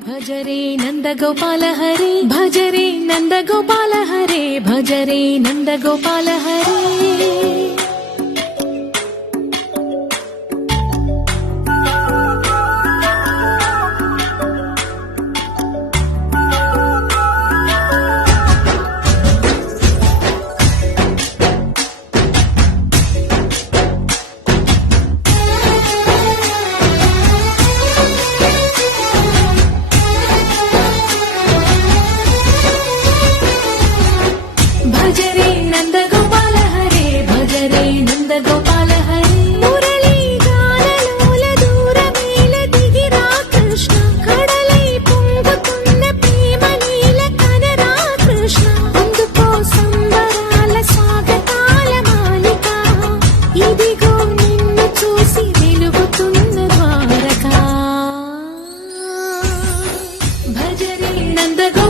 భజరే నందగోపాల హరే భజరే నందగోపాల హరే భజరే నందగోపాల హరే భజరే నందగోపాల హరే భజరే నందగోపాల హరే మురళీ గానలోల దూరమేల దిగిరా కృష్ణ కడలై పొంగుతున్న ప్రేమ నీల కనరా కృష్ణ అందుకో సంబరాల స్వాగతాల మాలిక ఇదిగో నిన్ను చూసి వెలుగుతున్న ద్వారకా భజరే నందగోపాల